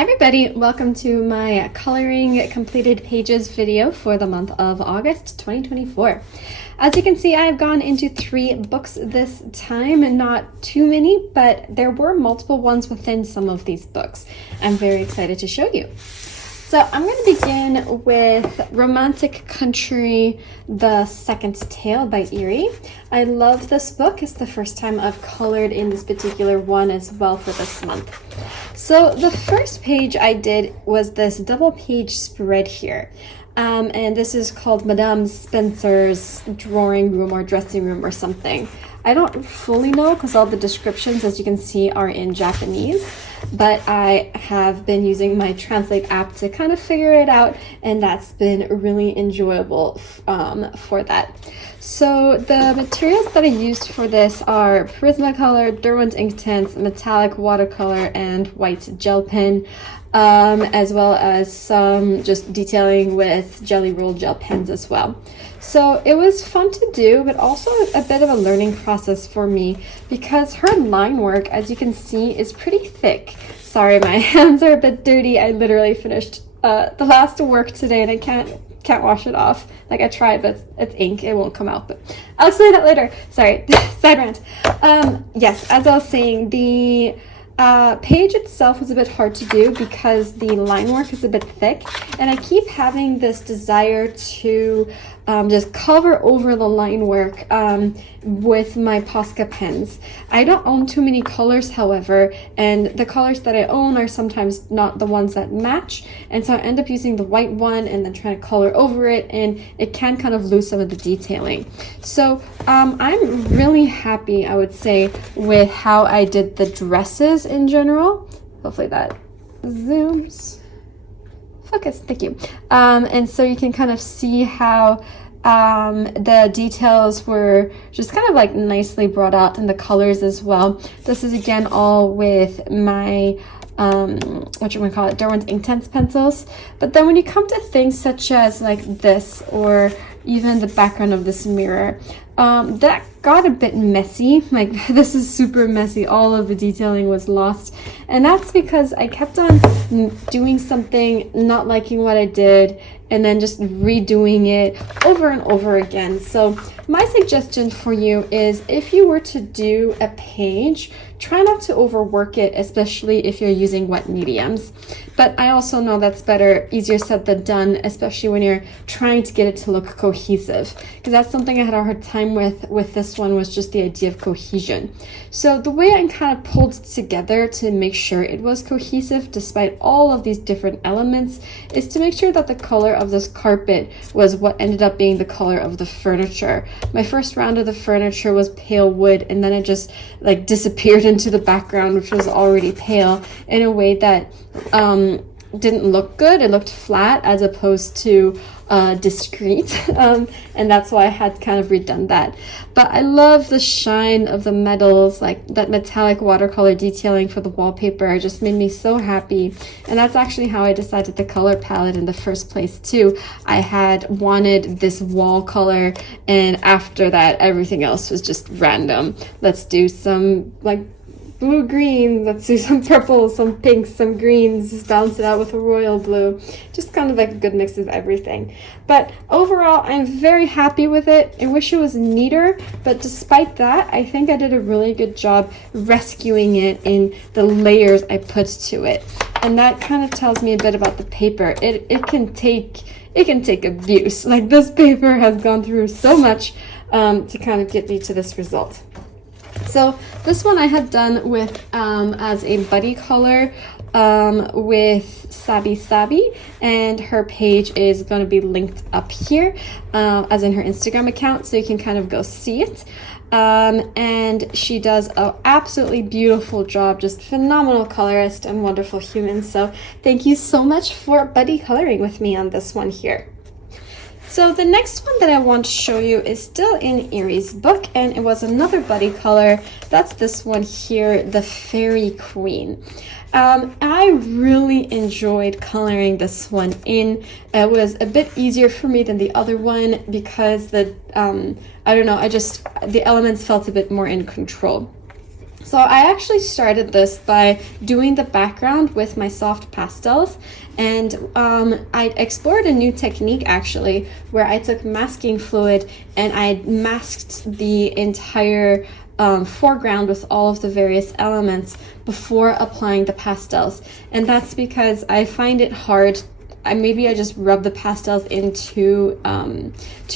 Hi everybody, welcome to my coloring completed pages video for the month of August 2024. As you can see, I've gone into 3 books this time, and not too many, but there were multiple ones within some of these books. I'm very excited to show you. So I'm going to begin with Romantic Country, The Second Tale by Eriy. I love this book. It's the first time I've colored in this particular one as well for this month. So the first page I did was this double page spread here. And this is called Madame Spencer's drawing room or dressing room or something. I don't fully know because all the descriptions, as you can see, are in Japanese, but I have been using my Translate app to kind of figure it out, and that's been really enjoyable for that. So the materials that I used for this are Prismacolor, Derwent Inktense, metallic watercolor, and white gel pen, as well as some just detailing with Jelly Roll gel pens as well. So it was fun to do, but also a bit of a learning process for me because her line work, as you can see, is pretty thick. Sorry, my hands are a bit dirty. I literally finished the last work today and I can't wash it off. Like I tried, but it's ink. It won't come out, but I'll explain that later. Sorry, side rant. Yes, as I was saying, the page itself was a bit hard to do because the line work is a bit thick, and I keep having this desire to just cover over the line work with my Posca pens. I don't own too many colors, however, and the colors that I own are sometimes not the ones that match, and so I end up using the white one and then trying to color over it, and it can kind of lose some of the detailing. So I'm really happy, I would say, with how I did the dresses in general. Hopefully that zooms. Focus, thank you. And so you can kind of see how the details were just kind of like nicely brought out in the colors as well. This is again all with my Derwent Inktense pencils. But then when you come to things such as like this, or even the background of this mirror, that got a bit messy. Like this is super messy. All of the detailing was lost, and that's because I kept on doing something, not liking what I did, and then just redoing it over and over again. So my suggestion for you is, if you were to do a page, try not to overwork it, especially if you're using wet mediums. But I also know that's easier said than done, especially when you're trying to get it to look cohesive, because that's something I had a hard time with this one, was just the idea of cohesion. So the way I kind of pulled it together to make sure it was cohesive despite all of these different elements is to make sure that the color of this carpet was what ended up being the color of the furniture. My first round of the furniture was pale wood, and then it just like disappeared into the background, which was already pale, in a way that didn't look good. It looked flat as opposed to discreet, and that's why I had kind of redone that. But I love the shine of the metals, like that metallic watercolor detailing for the wallpaper. It just made me so happy, and that's actually how I decided the color palette in the first place too. I had wanted this wall color, and after that everything else was just random. Let's do some like blue green, let's do some purple, some pinks, some greens, just balance it out with a royal blue. Just kind of like a good mix of everything. But overall, I'm very happy with it. I wish it was neater, but despite that, I think I did a really good job rescuing it in the layers I put to it. And that kind of tells me a bit about the paper. It can take abuse. Like this paper has gone through so much to kind of get me to this result. So this one I had done with as a buddy color with Sabi Sabi, and her page is going to be linked up here as in her Instagram account, so you can kind of go see it. And she does an absolutely beautiful job, just phenomenal colorist and wonderful human. So thank you so much for buddy coloring with me on this one here. So the next one that I want to show you is still in Eriy's book, and it was another buddy color. That's this one here, the Fairy Queen. I really enjoyed coloring this one in. It was a bit easier for me than the other one because the elements felt a bit more in control. So I actually started this by doing the background with my soft pastels, and I explored a new technique actually, where I took masking fluid and I masked the entire foreground with all of the various elements before applying the pastels. And that's because I find it hard. Maybe I just rub the pastels in too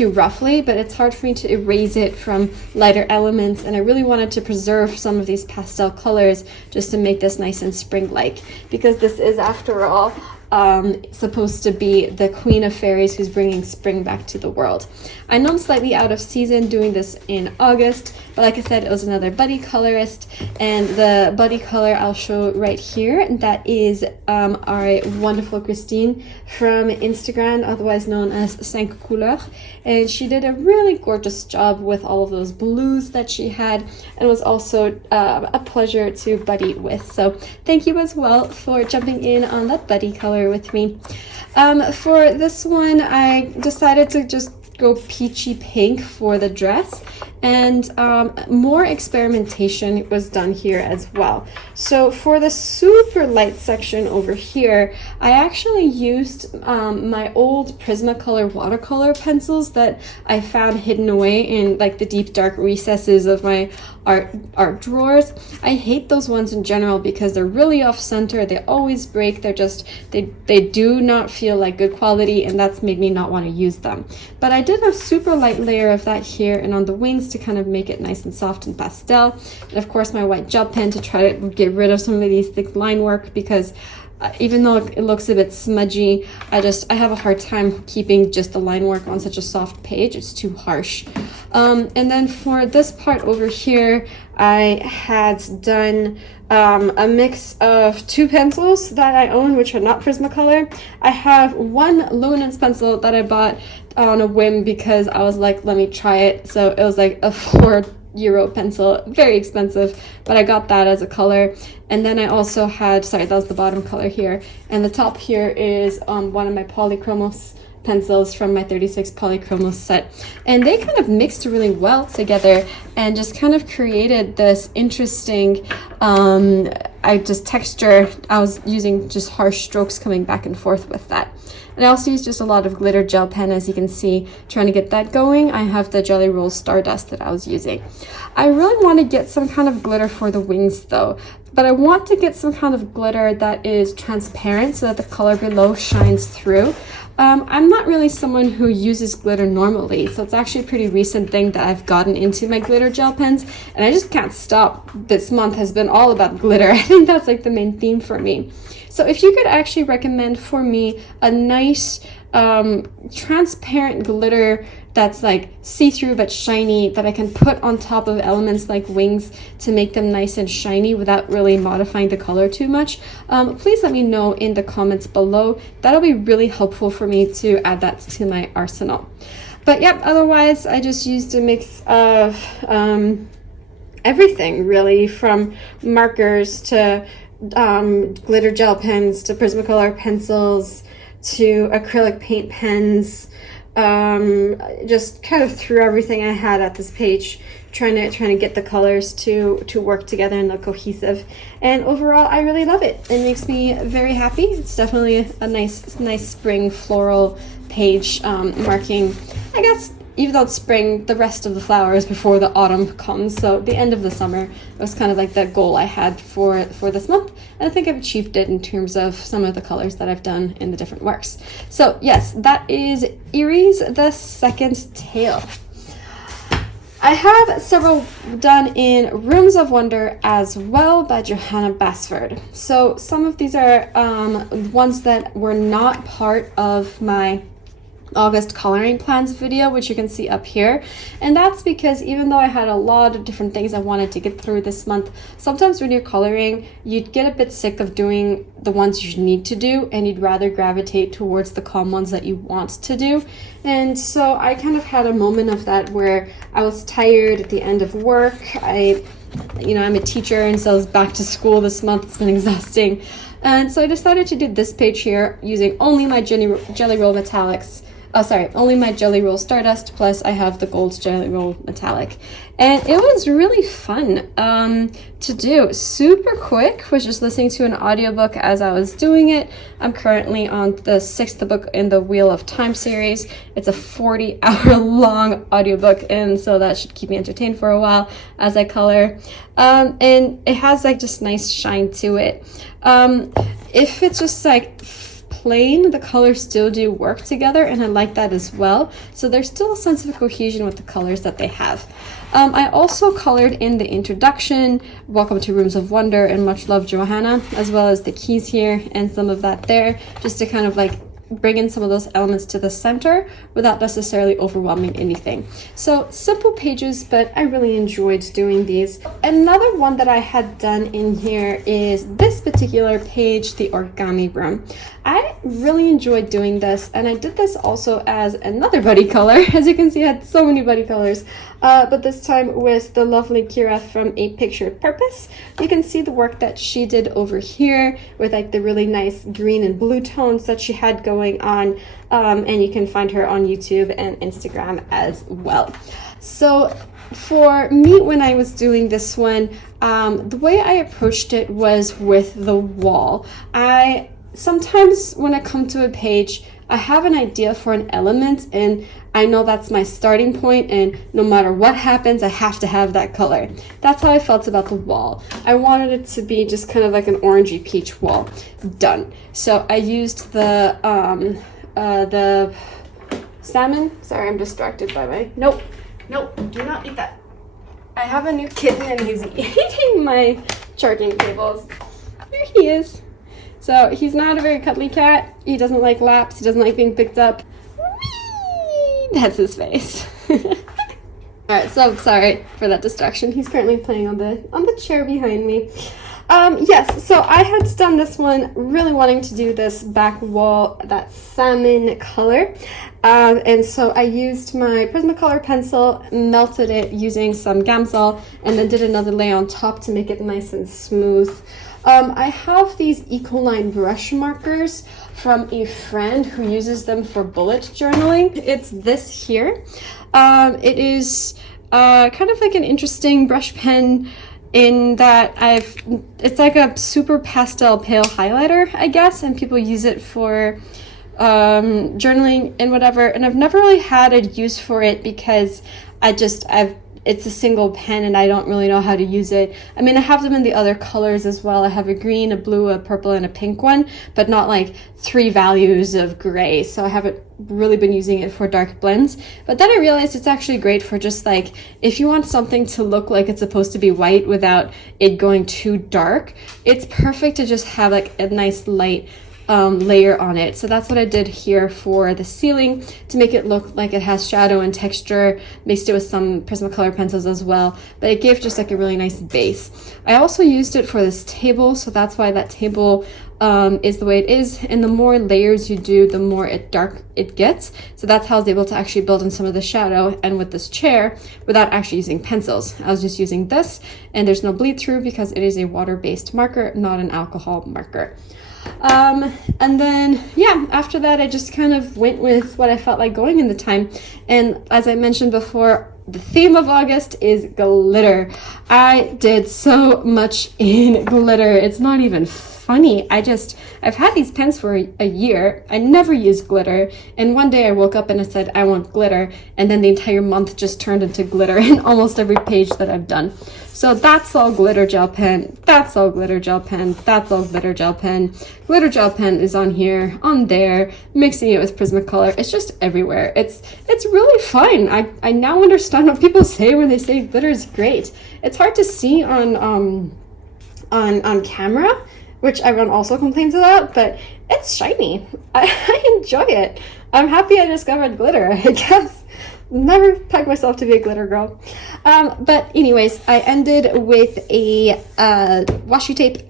roughly, but it's hard for me to erase it from lighter elements, and I really wanted to preserve some of these pastel colors just to make this nice and spring-like, because this is, after all, supposed to be the Queen of Fairies who's bringing spring back to the world. I know I'm slightly out of season doing this in August, but like I said, it was another buddy colorist, and the buddy color I'll show right here, that is our wonderful Christine from Instagram, otherwise known as 5 Couleurs, and she did a really gorgeous job with all of those blues that she had, and was also a pleasure to buddy with. So thank you as well for jumping in on that buddy color with me. For this one, I decided to just go peachy pink for the dress, and more experimentation was done here as well. So for the super light section over here, I actually used my old Prismacolor watercolor pencils that I found hidden away in like the deep dark recesses of my art drawers. I hate those ones in general because they're really off center, they always break, they do not feel like good quality, and that's made me not want to use them. But I did a super light layer of that here and on the wings to kind of make it nice and soft and pastel, and of course my white gel pen to try to get rid of some of these thick line work, because even though it looks a bit smudgy, I have a hard time keeping just the line work on such a soft page. It's too harsh. And then for this part over here, I had done a mix of two pencils that I own, which are not Prismacolor. I have one luminance pencil that I bought on a whim because I was like, let me try it. So it was like a €4 pencil, very expensive, but I got that as a color. And then I also had, sorry, that was the bottom color here, and the top here is one of my Polychromos pencils from my 36 Polychromos set, and they kind of mixed really well together and just kind of created this interesting texture. I was using just harsh strokes coming back and forth with that. And I also used just a lot of glitter gel pen, as you can see, trying to get that going. I have the Jelly Roll Stardust that I was using. I really want to get some kind of glitter for the wings though, but I want to get some kind of glitter that is transparent so that the color below shines through. I'm not really someone who uses glitter normally, so it's actually a pretty recent thing that I've gotten into my glitter gel pens, and I just can't stop. This month has been all about glitter. I think that's like the main theme for me. So if you could actually recommend for me a nice transparent glitter that's like see-through but shiny, that I can put on top of elements like wings to make them nice and shiny without really modifying the color too much, please let me know in the comments below. That'll be really helpful for me to add that to my arsenal. But yep, otherwise I just used a mix of everything really, from markers to glitter gel pens to Prismacolor pencils to acrylic paint pens. Just kind of threw everything I had at this page, trying to get the colors to work together and look cohesive. And overall, I really love it. It makes me very happy. It's definitely a nice spring floral page, marking, I guess, even though it's spring, the rest of the flowers before the autumn comes. So the end of the summer was kind of like that goal I had for this month, and I think I've achieved it in terms of some of the colors that I've done in the different works. So yes, that is Eriy's The Second Tale. I have several done in Rooms of Wonder as well by Johanna Basford. So some of these are ones that were not part of my August coloring plans video, which you can see up here, and that's because even though I had a lot of different things I wanted to get through this month, sometimes when you're coloring you'd get a bit sick of doing the ones you need to do, and you'd rather gravitate towards the calm ones that you want to do. And so I kind of had a moment of that where I was tired at the end of work. I'm a teacher, and so I was back to school this month. It's been exhausting, and so I decided to do this page here using only my Jelly Roll Metallics Oh, sorry, only my Jelly Roll Stardust, plus I have the gold Jelly Roll Metallic. And it was really fun to do. Super quick, was just listening to an audiobook as I was doing it. I'm currently on the 6th book in the Wheel of Time series. It's a 40-hour long audiobook, and so that should keep me entertained for a while as I color. And it has like just nice shine to it. If it's just like plain, the colors still do work together, and I like that as well. So there's still a sense of cohesion with the colors that they have. I also colored in the introduction, Welcome to Rooms of Wonder and Much Love, Johanna, as well as the keys here and some of that there, just to kind of like bring in some of those elements to the center without necessarily overwhelming anything. So simple pages, but I really enjoyed doing these. Another one that I had done in here is this particular page, the Origami Room. I really enjoyed doing this, and I did this also as another buddy color. As you can see, I had so many buddy colors, but this time with the lovely Kira from A Picture of Purpose. You can see the work that she did over here with like the really nice green and blue tones that she had going on, and you can find her on YouTube and Instagram as well. So for me, when I was doing this one, the way I approached it was with the wall. Sometimes when I come to a page, I have an idea for an element, and I know that's my starting point, and no matter what happens, I have to have that color. That's how I felt about the wall. I wanted it to be just kind of like an orangey peach wall. Done. So I used the salmon. Sorry, I'm distracted by my... Nope, do not eat that. I have a new kitten, and he's eating my charging cables. There he is. So he's not a very cuddly cat. He doesn't like laps. He doesn't like being picked up. Whee! That's his face. Alright, so sorry for that distraction. He's currently playing on the chair behind me. Yes, so I had done this one, really wanting to do this back wall, that salmon color. And so I used my Prismacolor pencil, melted it using some Gamsol, and then did another layer on top to make it nice and smooth. I have these Ecoline brush markers from a friend who uses them for bullet journaling. It's this here. It is kind of like an interesting brush pen in that it's like a super pastel pale highlighter, I guess, and people use it for journaling and whatever, and I've never really had a use for it because it's a single pen and I don't really know how to use it. I mean, I have them in the other colors as well. I have a green, a blue, a purple, and a pink one, but not like 3 values of gray. So I haven't really been using it for dark blends. But then I realized it's actually great for just like, if you want something to look like it's supposed to be white without it going too dark, it's perfect to just have like a nice light layer on it. So that's what I did here for the ceiling to make it look like it has shadow and texture. Mixed it with some Prismacolor pencils as well, but it gave just like a really nice base. I also used it for this table, so that's why that table is the way it is, and the more layers you do, the more dark it gets. So that's how I was able to actually build in some of the shadow, and with this chair without actually using pencils. I was just using this, and there's no bleed through because it is a water-based marker, not an alcohol marker. And then, yeah, after that, I just kind of went with what I felt like going in the time. And as I mentioned before, the theme of August is glitter. I did so much in glitter. It's not even funny. I've had these pens for a year. I never used glitter. And one day I woke up and I said, I want glitter. And then the entire month just turned into glitter in almost every page that I've done. So that's all glitter gel pen. That's all glitter gel pen. That's all glitter gel pen. Glitter gel pen is on here, on there, mixing it with Prismacolor. It's just everywhere. It's really fun. I now understand what people say when they say glitter is great. It's hard to see on camera, which everyone also complains about, but it's shiny. I enjoy it. I'm happy I discovered glitter, I guess. Never pegged myself to be a glitter girl. But anyways, I ended with a washi tape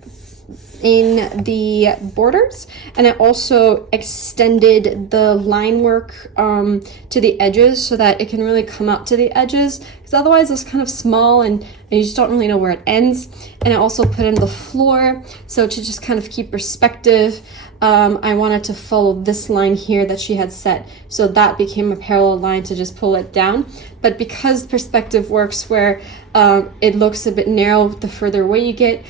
in the borders, and I also extended the line work to the edges so that it can really come out to the edges, because otherwise it's kind of small and you just don't really know where it ends. And I also put in the floor, so to just kind of keep perspective. I wanted to follow this line here that she had set, so that became a parallel line to just pull it down. But because perspective works where it looks a bit narrow the further away you get,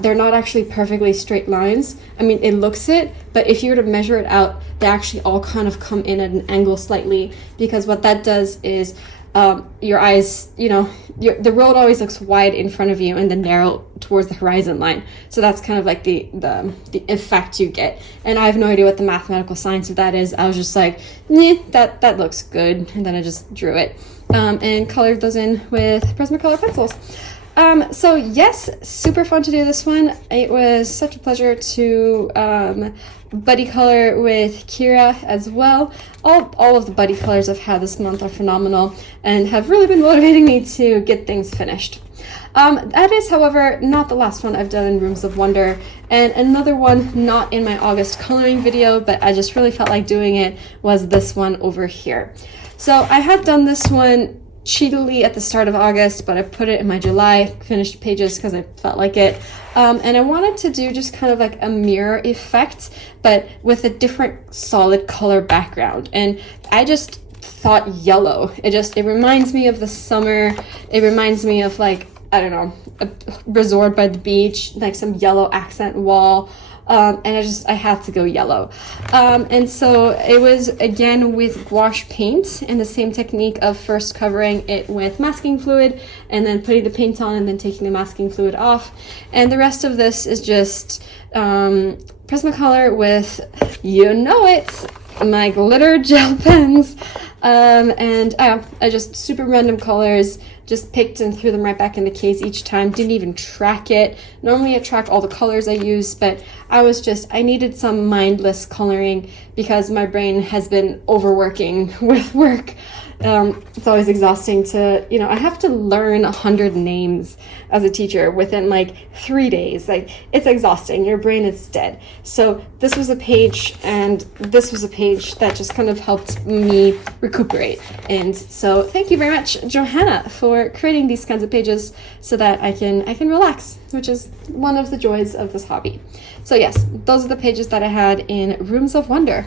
they're not actually perfectly straight lines. I mean, it looks it, but if you were to measure it out, they actually all kind of come in at an angle slightly, because what that does is your eyes, you know, the road always looks wide in front of you and then narrow towards the horizon line. So that's kind of like the effect you get. And I have no idea what the mathematical science of that is. I was just like, nah, that looks good. And then I just drew it and colored those in with Prismacolor pencils. So yes, super fun to do this one. It was such a pleasure to buddy color with Kira as well. All of the buddy colors I've had this month are phenomenal and have really been motivating me to get things finished. That is, however, not the last one I've done in Rooms of Wonder, and another one not in my August coloring video, but I just really felt like doing it, was this one over here. So I had done this one cheatily at the start of August, but I put it in my July finished pages because I felt like it. And I wanted to do just kind of like a mirror effect, but with a different solid color background. And I just thought yellow. It reminds me of the summer. It reminds me of, like, I don't know, a resort by the beach, like some yellow accent wall. And I had to go yellow. And so it was, again, with gouache paint and the same technique of first covering it with masking fluid and then putting the paint on and then taking the masking fluid off. And the rest of this is just Prismacolor with, you know it, my glitter gel pens. And I just super random colors, just picked and threw them right back in the case each time. Didn't even track it. Normally I track all the colors I use, but I needed some mindless coloring because my brain has been overworking with work. It's always exhausting to, you know, I have to learn 100 names as a teacher within like 3 days. Like, it's exhausting. Your brain is dead. So this was a page and this was a page that just kind of helped me recuperate. And so thank you very much, Johanna, for creating these kinds of pages so that I can relax, which is one of the joys of this hobby. So yes, those are the pages that I had in Rooms of Wonder.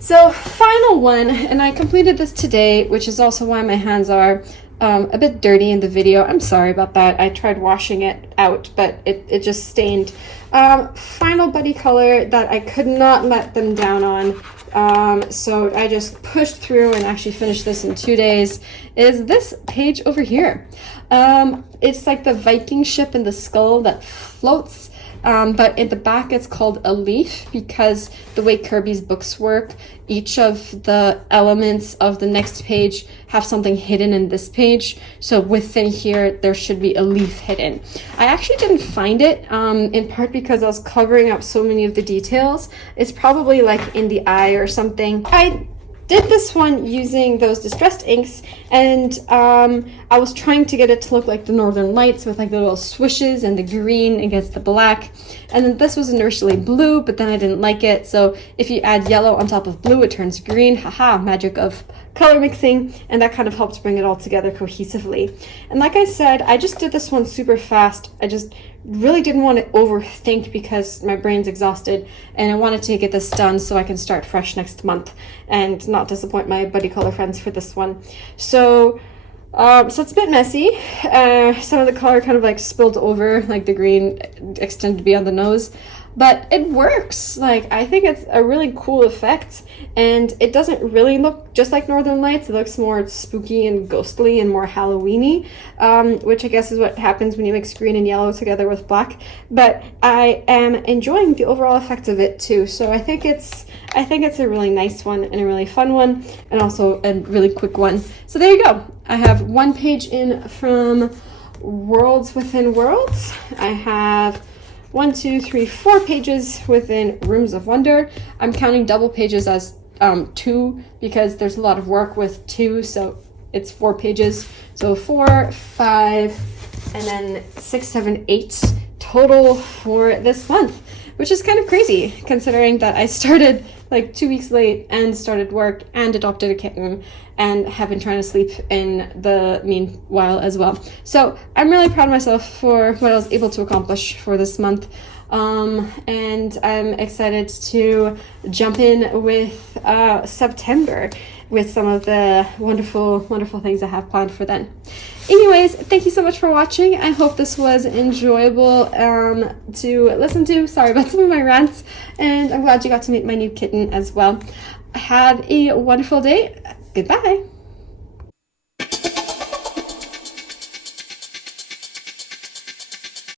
So final one, and I completed this today, which is also why my hands are a bit dirty in the video. I'm sorry about that. I tried washing it out, but it just stained. Final buddy color that I could not let them down on, so I just pushed through and actually finished this in 2 days, is this page over here. It's like the Viking ship in the skull that floats. But in the back it's called a leaf because the way Kerby's books work, each of the elements of the next page have something hidden in this page. So within here, there should be a leaf hidden. I actually didn't find it, in part because I was covering up so many of the details. It's probably like in the eye or something. I did this one using those distressed inks, and I was trying to get it to look like the Northern Lights with like the little swishes and the green against the black. And then this was initially blue, but then I didn't like it. So if you add yellow on top of blue, it turns green. Haha, magic of color mixing. And that kind of helps bring it all together cohesively. And like I said, I just did this one super fast. I just really didn't want to overthink because my brain's exhausted, and I wanted to get this done so I can start fresh next month and not disappoint my buddy color friends for this one. So it's a bit messy. Some of the color kind of like spilled over, like the green extended beyond the nose, but it works. Like, I think it's a really cool effect, and it doesn't really look just like Northern Lights. It looks more spooky and ghostly and more Halloween-y, which I guess is what happens when you mix green and yellow together with black. But I am enjoying the overall effect of it too. So I think it's a really nice one and a really fun one, and also a really quick one. So there you go. I have one page in from Worlds Within Worlds. I have 1, 2, 3, 4 pages within Rooms of Wonder. I'm counting double pages as 2 because there's a lot of work with 2, so it's 4 pages. So 4, 5, and then 6, 7, 8 total for this month, which is kind of crazy considering that I started like 2 weeks late and started work and adopted a kitten and have been trying to sleep in the meanwhile as well. So I'm really proud of myself for what I was able to accomplish for this month. And I'm excited to jump in with September with some of the wonderful things I have planned for then. Anyways, thank you so much for watching. I hope this was enjoyable to listen to. Sorry about some of my rants, and I'm glad you got to meet my new kitten as well. Have a wonderful day. Goodbye.